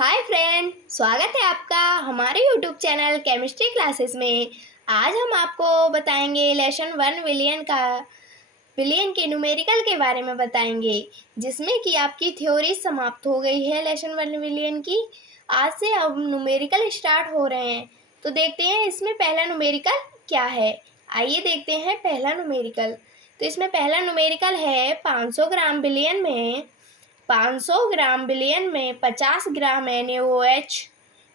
Hi friend, स्वागत है आपका हमारे यूट्यूब चैनल केमिस्ट्री क्लासेस में। आज हम आपको बताएंगे लेसन 1 विलियन के न्यूमेरिकल के बारे में बताएंगे, जिसमें कि आपकी थ्योरी समाप्त हो गई है लेसन 1 विलियन की। आज से अब न्यूमेरिकल स्टार्ट हो रहे हैं, तो देखते हैं इसमें पहला न्यूमेरिकल क्या है। आइए देखते हैं पहला न्यूमेरिकल। तो इसमें पहला न्यूमेरिकल है 500 ग्राम बिलियन में 50 ग्राम NaOH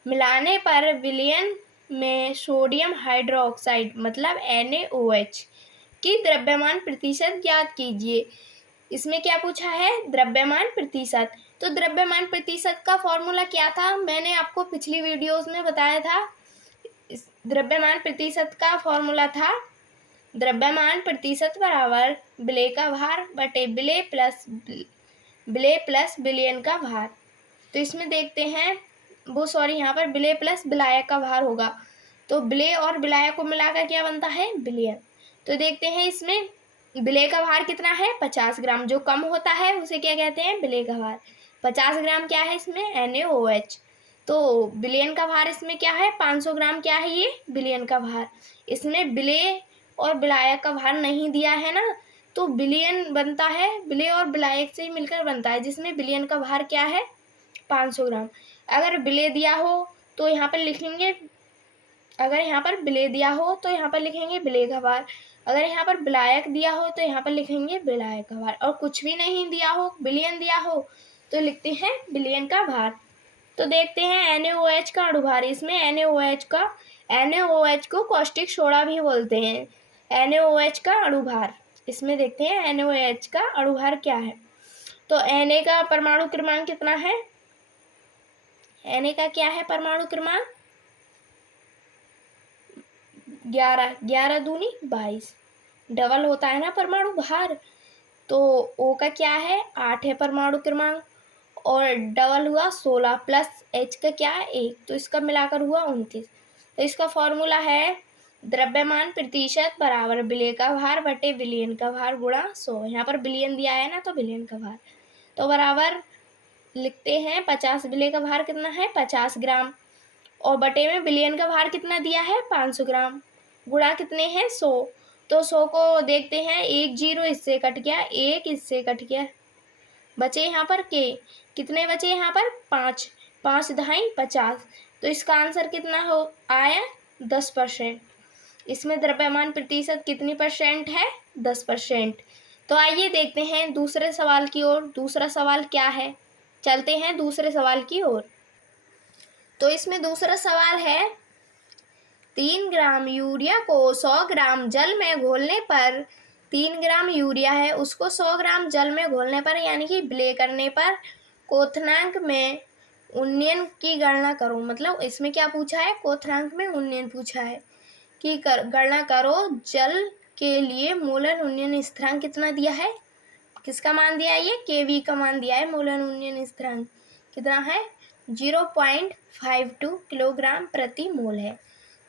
मिलाने पर विलियन में सोडियम हाइड्रोक्साइड मतलब NaOH की द्रव्यमान प्रतिशत ज्ञात कीजिए। इसमें क्या पूछा है? द्रव्यमान प्रतिशत। तो द्रव्यमान प्रतिशत का फॉर्मूला क्या था? मैंने आपको पिछली वीडियोस में बताया था। इस द्रव्यमान प्रतिशत का फॉर्मूला था द्रव्यमान प्रतिशत बराबर विलेय का भार बटे विलेय प्लस विलियन का भार। तो इसमें देखते हैं यहाँ पर विलेय प्लस विलायक का भार होगा, तो विलेय और विलायक को मिलाकर क्या बनता है? विलियन। तो देखते हैं इसमें विलेय का भार कितना है? 50 ग्राम। जो कम होता है उसे क्या कहते हैं? विलेय का भार। 50 ग्राम क्या है इसमें? NaOH। तो विलियन का भार इसमें क्या है? 500 ग्राम। क्या है ये? विलियन का भार। इसमें विलेय और विलायक का भार नहीं दिया है ना, तो विलियन बनता है विलेय और विलायक से ही मिलकर बनता है, जिसमें विलियन का भार क्या है? 500 ग्राम। अगर विलेय दिया हो तो यहाँ पर लिखेंगे विलेय का भार। अगर यहाँ पर विलायक दिया हो तो यहाँ पर लिखेंगे विलायक का भार। और कुछ भी नहीं दिया हो, विलियन दिया हो, तो लिखते हैं विलियन का भार। तो देखते हैं NaOH का अणुभार। इसमें NaOH को कॉस्टिक सोडा भी बोलते हैं। NaOH का अणुभार, इसमें देखते हैं NaOH का अणुभार क्या है। तो Na का परमाणु क्रमांक कितना है? Na का क्या है परमाणु क्रमांक? 11 दूनी 22। डबल होता है ना परमाणु भार, तो O का क्या है? 8 है परमाणु क्रमांक, और डबल हुआ 16 प्लस H का क्या है? 1, तो इसका मिलाकर हुआ 29। तो इसका फॉर्मूला है द्रव्यमान प्रतिशत बराबर विलेय का भार बटे विलियन का भार गुणा 100। यहाँ पर विलियन दिया है ना, तो विलियन का भार। तो बराबर लिखते हैं 50। विलेय का भार कितना है? 50 ग्राम, और बटे में विलियन का भार कितना दिया है? 500 ग्राम, गुणा कितने हैं? 100। तो 100 को देखते हैं, 1 0 इससे कट गया, 1 इससे कट गया, बचे यहाँ पर के कितने बचे? यहाँ पर 5 5 दहाई 50। तो इसका आंसर कितना हो आया? 10%। इसमें द्रव्यमान प्रतिशत कितनी परसेंट है? 10%। तो आइए देखते हैं दूसरे सवाल की ओर। दूसरा सवाल क्या है? चलते हैं दूसरे सवाल की ओर। तो इसमें दूसरा सवाल है 3 ग्राम यूरिया को 100 ग्राम जल में घोलने पर 3 ग्राम यूरिया है, उसको 100 ग्राम जल में घोलने पर यानी कि विलेय करने पर क्वथनांक में उन्नयन की गणना करो। मतलब इसमें क्या पूछा है? क्वथनांक में उन्नयन पूछा है कि गणना करो। जल के लिए मोलर उन्नयन स्थिरांक कितना दिया है? किसका मान दिया है? ये Kv का मान दिया है। मोलर उन्नयन स्थिरांक कितना है? 0.52 किलोग्राम प्रति मोल है।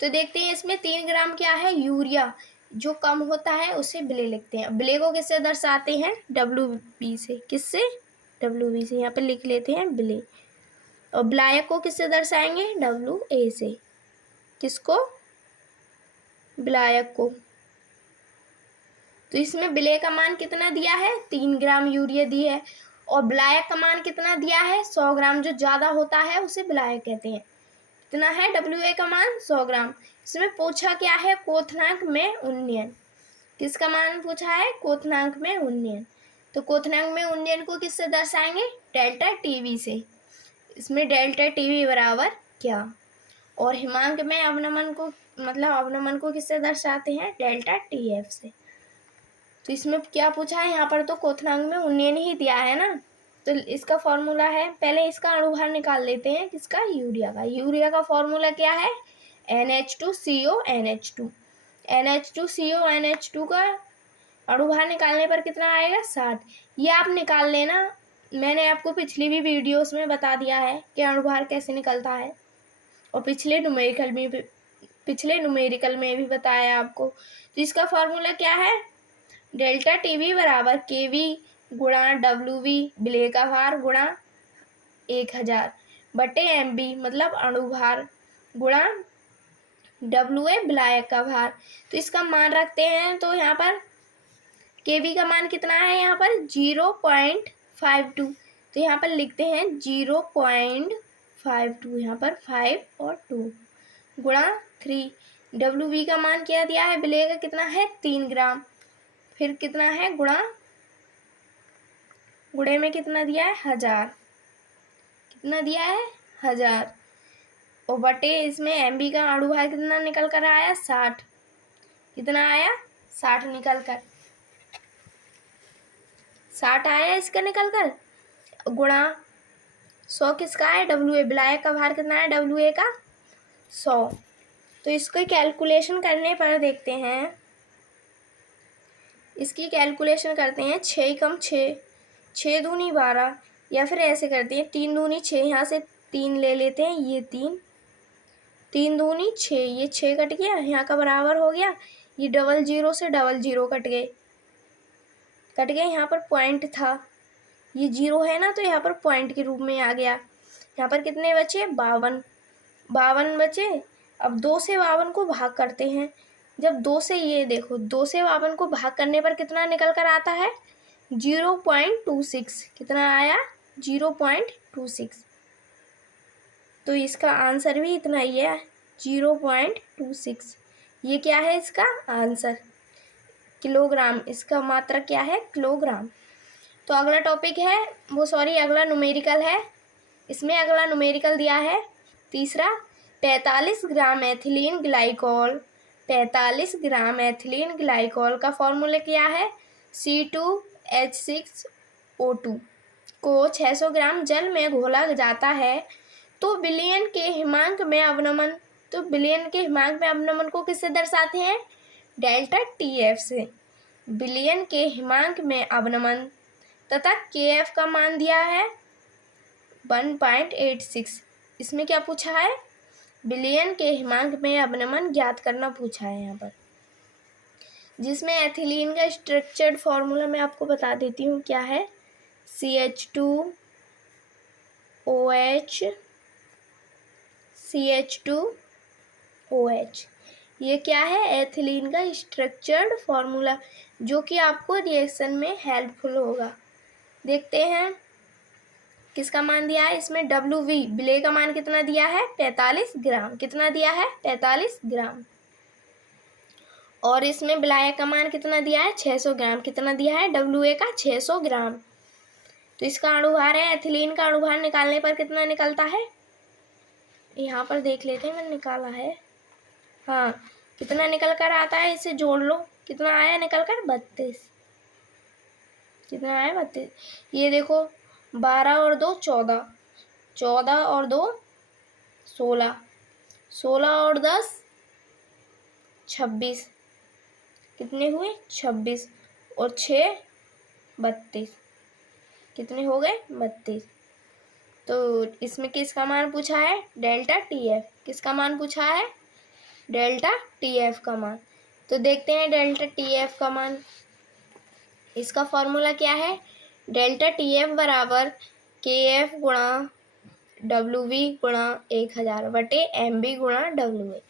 तो देखते हैं इसमें 3 ग्राम क्या है? यूरिया। जो कम होता है उसे विलेय लिखते हैं। विलेय को किससे दर्शाते हैं? Wb से। किससे? Wb से। यहाँ पे लिख लेते हैं विलेय। और विलायक को किससे दर्शाएंगे? Wa से। किसको? विलायक को। तो इसमें विलेय का मान कितना दिया है? 3 ग्राम यूरिया दी है, और विलायक का मान कितना दिया है? 100 ग्राम। जो ज़्यादा होता है उसे विलायक कहते हैं। कितना है Wa का मान? 100 ग्राम। इसमें पूछा क्या है? क्वथनांक में उन्नयन। किसका मान पूछा है? क्वथनांक में उन्नयन। तो क्वथनांक में उन्नयन को किससे दर्शाएंगे? डेल्टा Tv से। इसमें डेल्टा Tv बराबर क्या? और हिमांक में अवनमन को किससे दर्शाते हैं? डेल्टा Tf से। तो इसमें क्या पूछा है? यहाँ पर तो क्वथनांक में उन्नयन ही दिया है ना, तो इसका फॉर्मूला है, पहले इसका अणुभार निकाल लेते हैं। किसका? यूरिया का। यूरिया का फॉर्मूला क्या है? NH2CO NH2CO का अणुभार निकालने पर कितना आएगा? 60। ये आप निकाल लेना। मैंने आपको पिछली भी वीडियोस में बता दिया है कि अणुभार कैसे निकलता है, और पिछले न्यूमेरिकल में भी बताया आपको। तो इसका फॉर्मूला क्या है? डेल्टा Tv बराबर Kv गुणा Wv विलेय का भार गुणा 1000 बटे MB मतलब अणुभार गुणा WA विलायक का भार। तो इसका मान रखते हैं, तो यहाँ पर KB का मान कितना है, यहाँ पर 0.52। तो यहाँ पर लिखते हैं 0.52, यहाँ पर 5 और 2 गुणा 3। WB का मान क्या दिया है, विलेय का कितना है 3 ग्राम, फिर कितना है गुणे में कितना दिया है 1000, कितना दिया है 1000, और बटे इसमें MB का अणुभार कितना निकल कर आया 60, कितना आया 60 निकल कर 60 आया इसका निकल कर, गुणा 100 किसका है WA विलायक का भार कितना है WA का 100। तो इसको कैलकुलेशन करने पर देखते हैं, इसकी कैलकुलेशन करते हैं 6 कम 6, 6 दूनी 12, या फिर ऐसे करते हैं 3 दूनी 6, यहाँ से 3 ले लेते हैं, ये 3 दूनी 6, ये 6 कट गया, यहाँ का बराबर हो गया, ये 00 से 00 कट गए, यहाँ पर पॉइंट था, ये 0 है ना, तो यहाँ पर पॉइंट के रूप में आ गया। यहाँ पर कितने बचे 52 बचे। अब 2 से 52 को भाग करते हैं, जब 2 से ये देखो 2 से 52 को भाग करने पर कितना निकल कर आता है 0.26, कितना आया 0.26। तो इसका आंसर भी इतना ही है 0.26। ये क्या है इसका आंसर, किलोग्राम, इसका मात्रा क्या है किलोग्राम। तो अगला टॉपिक है अगला न्यूमेरिकल है, इसमें अगला न्यूमेरिकल दिया है तीसरा 45 ग्राम एथिलीन ग्लाइकोल। 45 ग्राम एथिलीन ग्लाइकोल का फॉर्मूला क्या है, C2H6O2 को 600 ग्राम जल में घोला जाता है तो विलयन के हिमांक में अवनमन को किससे दर्शाते हैं, डेल्टा TF से। विलयन के हिमांक में अवनमन तथा KF का मान दिया है 1.86। इसमें क्या पूछा है, विलयन के हिमांक में अवनमन ज्ञात करना पूछा है यहाँ पर, जिसमें एथिलीन का स्ट्रक्चर्ड फॉर्मूला मैं आपको बता देती हूँ क्या है, CH2OH। ये क्या है, एथिलीन का स्ट्रक्चर्ड फॉर्मूला, जो कि आपको रिएक्शन में हेल्पफुल होगा। देखते हैं किसका मान दिया है, इसमें WV विलेय का मान कितना दिया है 45 ग्राम, कितना दिया है 45 ग्राम, और इसमें विलायक का मान कितना दिया है 600 ग्राम, कितना दिया है WA का 600 ग्राम। तो इसका अणुभार है, एथिलीन का अणुभार निकालने पर कितना निकलता है, यहाँ पर देख लेते हैं, मैंने निकाला है, हाँ कितना निकल कर आता है, इसे जोड़ लो, कितना आया निकल कर 32, कितना आया 32। ये देखो 12 और 2 14, 14 और 2 16, 16 और 10 26, कितने हुए 26, और 6 32, कितने हो गए 32। तो इसमें किसका मान पूछा है, डेल्टा TF, किसका मान पूछा है, डेल्टा TF का मान। तो देखते हैं डेल्टा TF का मान, इसका फॉर्मूला क्या है, डेल्टा TF बराबर KF गुणा WV गुणा 1000 बटे MB गुणा WA।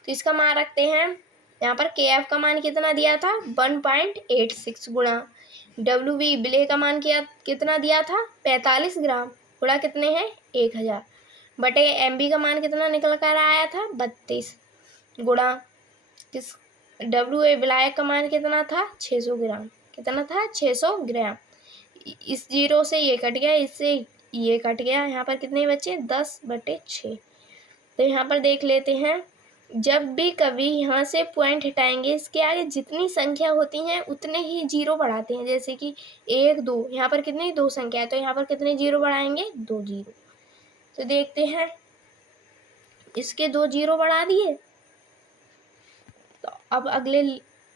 तो इसका मान रखते हैं, यहाँ पर KF का मान कितना दिया था 1.86 गुणा WV विलेय का मान कितना दिया था 45 ग्राम गुणा कितने हैं 1000 बटे MB का मान कितना निकल कर आया था 32 गुणा किस WA विलायक का मान कितना था 600 ग्राम, कितना था 600 ग्राम। इस 0 से ये कट गया, इससे ये कट गया, यहाँ पर कितने बचे 10/6। तो यहाँ पर देख लेते हैं, जब भी कभी यहाँ से पॉइंट हटाएंगे इसके आगे जितनी संख्या होती हैं उतने ही 0 बढ़ाते हैं, जैसे कि 1 2, यहाँ पर कितनी 2 संख्या है तो यहाँ पर कितने 0 बढ़ाएंगे 2 0। तो देखते हैं इसके 2 0 बढ़ा दिए। तो अब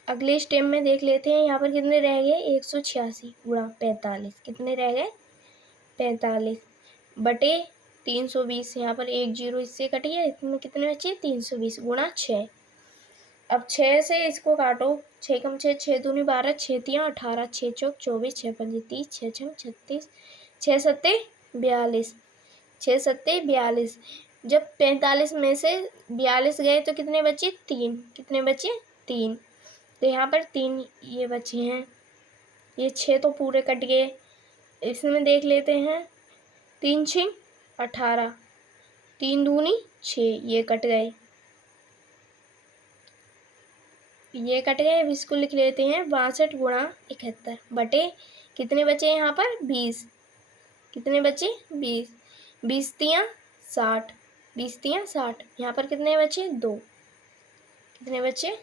अगले स्टेप में देख लेते हैं, यहाँ पर कितने रह गए 186 गुणा 45, कितने रह गए 45 बटे 320, यहाँ पर 1 0 इससे कट गया, इसमें कितने बचे 320 गुणा 6। अब 6 से इसको काटो, 6 कम 6 6 दूनी 12, 6 3 18, 6 चौक 24, 6 5 30, 6 6 36, 6 7 42, 6 सत्ते 42। जब 45 में से 42 गए तो कितने बचे? 3। कितने बचे? 3। तो यहाँ पर 3 ये बचे हैं। ये 6 तो पूरे कट गए। इसमें देख लेते हैं। 3 6 18, 3 दूनी 6, ये कट गए, ये कट गए। अब इसको लिख लेते हैं 62 गुणा 71 बटे कितने बचे यहाँ पर? 20। कितने बचे? 20। 20 तियाँ 60, 20 तियाँ 60। यहाँ पर कितने बचे? 2। कितने बचे?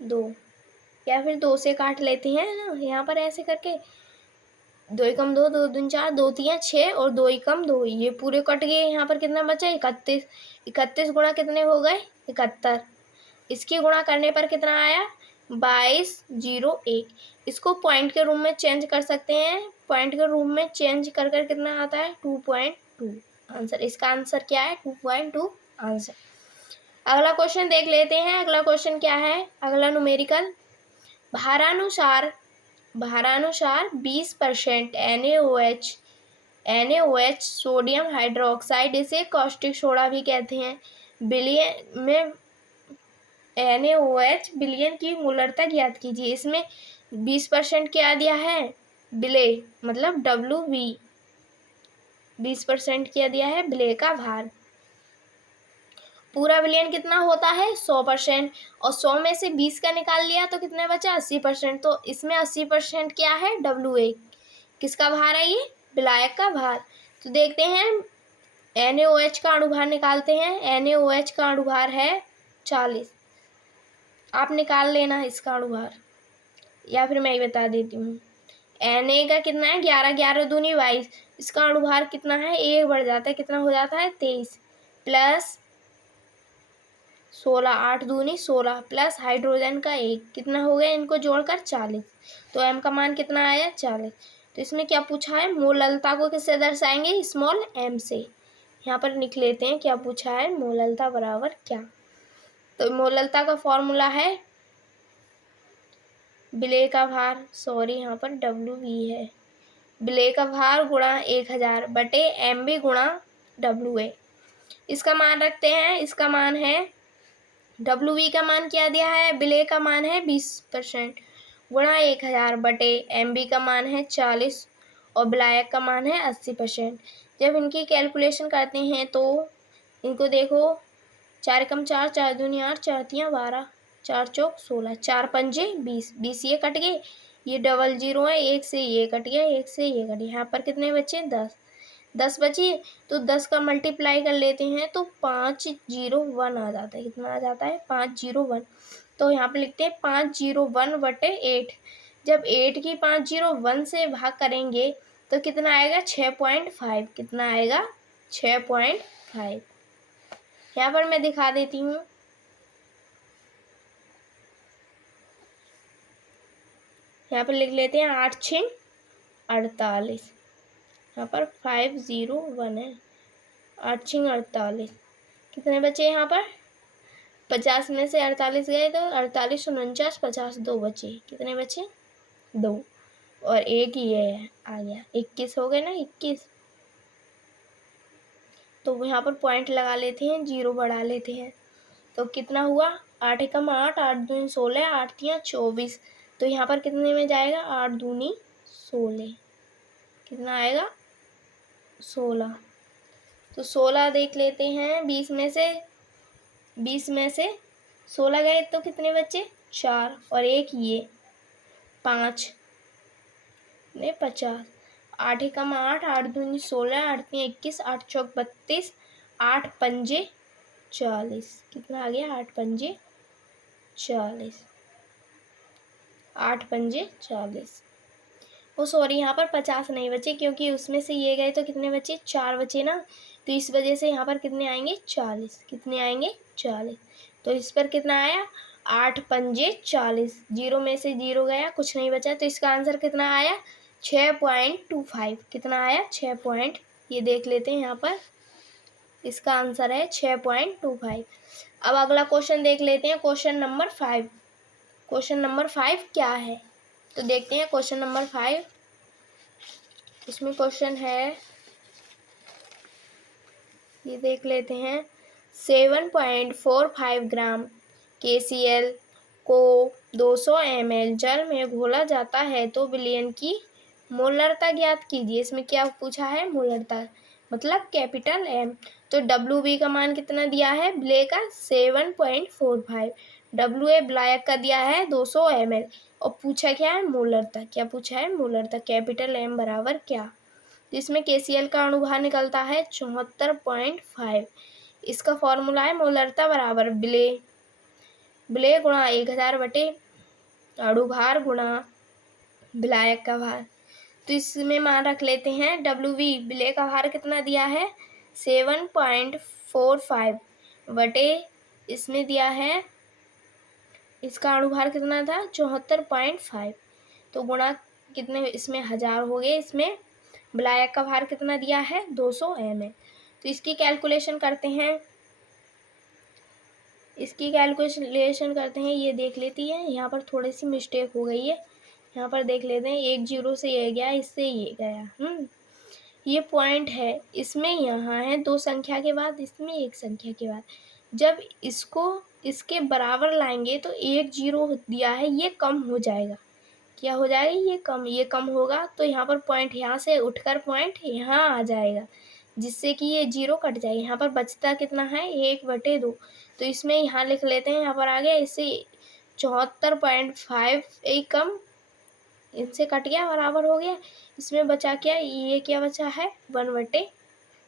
2। या फिर 2 से काट लेते हैं ना यहाँ पर ऐसे करके। 2 एकम 2, 2 दूनी 4, 2 तियाँ 6 और 2 एकम 2, ये पूरे कट गए। यहाँ पर कितना बचा? 31। 31 गुणा कितने हो गए? 71। इसकी गुणा करने पर कितना आया? 2201। इसको पॉइंट के रूम में चेंज कर सकते हैं। पॉइंट के रूम में चेंज कर कर कितना आता है? 2.2 आंसर। इसका आंसर क्या है? 2.2 आंसर। अगला क्वेश्चन देख लेते हैं। अगला क्वेश्चन क्या है? अगला न्यूमेरिकल, भारानुसार 20% NaOH सोडियम हाइड्रोक्साइड, इसे कॉस्टिक सोडा भी कहते हैं, बिलियन में NaOH बिलियन की मोलरता ज्ञात कीजिए। इसमें 20% क्या दिया है? विलेय मतलब WV। 20% क्या दिया है? विलेय का भार। पूरा विलयन कितना होता है? 100%। और 100 में से 20 का निकाल लिया तो कितने बचा? 80%। तो इसमें 80% क्या है? WA। किसका भार है? ये विलायक का भार। तो देखते हैं NaOH का अणुभार निकालते हैं। NaOH का अणुभार है 40। आप निकाल लेना इसका अणुभार, या फिर मैं ही बता देती हूँ। Na का कितना है? 11, 11 दूनी 22। इसका अणुभार कितना है? 1 बढ़ जाता है, कितना हो जाता है? 23 प्लस 16, 8 दूनी 16 प्लस हाइड्रोजन का 1, कितना हो गया? इनको जोड़कर 40। तो m का मान कितना आया? 40। तो इसमें क्या पूछा है? मोललता को किससे दर्शाएंगे? स्मॉल m से। यहाँ पर लिख लेते हैं क्या पूछा है? मोललता बराबर क्या। तो मोललता का फॉर्मूला है विलेय का भार, सॉरी यहाँ पर WV है, विलेय का भार गुणा 1000 बटे MV गुणा WA। इसका मान रखते हैं। इसका मान है WV का मान क्या दिया है? विलेय का मान है 20% गुणा 1000 बटे MV का मान है 40 और विलायक का मान है 80%। जब इनकी कैलकुलेशन करते हैं तो इनको देखो, 4 एकम 4, 4 दूनी 8, 4 तियाँ 12, 4 चौक 16, 4 पंजे 20, 20 ये कट गए, ये डबल जीरो है, 1 से ये कट गया, 1 से ये कट गया। यहाँ पर कितने बचे? 10। 10 बचे तो 10 का मल्टीप्लाई कर लेते हैं तो 501 आ जाता है। कितना आ जाता है? 501। तो यहाँ पे लिखते हैं 501 बटे 8। जब 8 की 501 से भाग करेंगे तो कितना आएगा? 6.5। कितना आएगा? 6.5। यहाँ पर मैं दिखा देती हूँ। यहाँ पर लिख लेते हैं 8 6 48। यहाँ पर 501 है, 8 6 48। कितने बचे यहाँ पर? 50 में से 48 गए तो 48 49 50, 2 बचे। कितने बचे? 2 और 1 ये है, आ गया 21 हो गए ना, 21। तो यहाँ पर पॉइंट लगा लेते हैं, 0 बढ़ा लेते हैं। तो कितना हुआ? 8 एकम 8, 8 दूनी 16, 8 तियाँ 24। तो यहाँ पर कितने में जाएगा? 8 दूनी 16। कितना आएगा? 16। तो 16 देख लेते हैं। 20 में से 16 गए तो कितने बचे? 4 और 1 ये 5 ने 50। 8 एकम 8, 8 दूनी 16, 8 तियाँ 21, 8 चौक 32, 8 पंजे 40। कितना आ गया? 8 पंजे 40, 8 पंजे 40। ओ सॉरी, यहाँ पर 50 नहीं बचे क्योंकि उसमें से ये गए तो कितने बचे? 4 बचे ना। तो इस वजह से यहाँ पर कितने आएंगे? 40। कितने आएंगे? 40। तो इस पर कितना आया? 8 पंजे 40। 0 में से 0 गया, कुछ नहीं बचा। तो इसका आंसर कितना आया? 6.25। कितना आया? 6 ये देख लेते हैं यहाँ पर। इसका आंसर है 6.25। अब अगला क्वेश्चन देख लेते हैं। Question number 5। क्वेश्चन नंबर 5 क्या है तो देखते हैं। क्वेश्चन नंबर 5, इसमें क्वेश्चन है ये देख लेते हैं। 7.45 ग्राम KCl को 200 ml जल में घोला जाता है तो विलयन की मोलरता ज्ञात कीजिए। इसमें क्या पूछा है? मोलरता, मतलब कैपिटल M। तो WB का मान कितना दिया है? विलय का 7.45, WA विलायक का दिया है 200 ml, और पूछा क्या है? मोलरता। क्या पूछा है? मोलरता। कैपिटल M बराबर क्या? जिसमें KCl का अणुभार निकलता है 74.5। इसका फॉर्मूला है मोलरता बराबर विलय गुणा 1000 बटे अणुभार गुणा विलायक का भार। तो इसमें मान रख लेते हैं। WV विलय का भार कितना दिया है? 7.45 बटे इसमें दिया है, इसका अणुभार कितना था? 74.5। तो गुणा कितने, इसमें 1000 हो गए, इसमें विलायक का भार कितना दिया है? 200 ml। तो इसकी कैलकुलेशन करते हैं। ये देख लेती है, यहाँ पर थोड़ी सी मिस्टेक हो गई है। यहाँ पर देख लेते हैं, 1 0 से ये गया, इससे ये गया। ये पॉइंट है, इसमें यहाँ है 2 संख्या के बाद, इसमें 1 संख्या के बाद। जब इसको इसके बराबर लाएंगे तो 1 0 दिया है, ये कम हो जाएगा। क्या हो जाएगा? ये कम होगा, तो यहाँ पर पॉइंट यहाँ से उठकर पॉइंट यहाँ आ जाएगा, जिससे कि ये 0 कट जाएगा। यहाँ पर बचता कितना है? 1/2। तो इसमें यहाँ लिख लेते हैं, यहाँ पर आ गया, इससे 74.5 एक कम, इनसे कट गया, बराबर हो गया। इसमें बचा क्या? ये क्या बचा है? 1/2।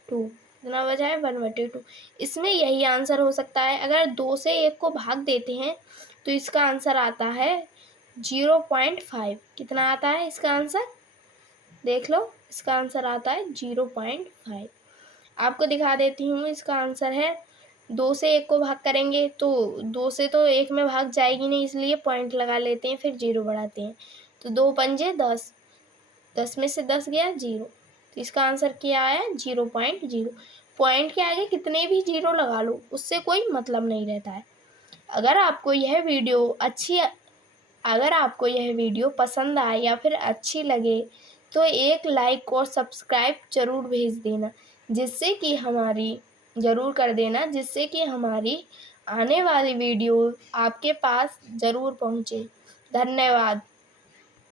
कितना बचा है? 1/2। इसमें यही आंसर हो सकता है। अगर 2 से 1 को भाग देते हैं तो इसका आंसर आता है 0.5। कितना आता है इसका आंसर? देख लो, इसका आंसर आता है 0.5। आपको दिखा देती हूँ, इसका आंसर है 2 से 1 को भाग करेंगे तो 2 से तो 1 में भाग जाएगी नहीं, इसलिए पॉइंट लगा लेते हैं, फिर 0 बढ़ाते हैं। तो 2 पंजे 10, 10 में से 10 गया 0। तो इसका आंसर क्या आया? 0.0। पॉइंट के आगे कितने भी 0 लगा लो, उससे कोई मतलब नहीं रहता है। अगर आपको यह वीडियो पसंद आए या फिर अच्छी लगे तो एक लाइक और सब्सक्राइब जरूर भेज देना, जिससे कि हमारी आने वाली वीडियो आपके पास ज़रूर पहुँचे। धन्यवाद।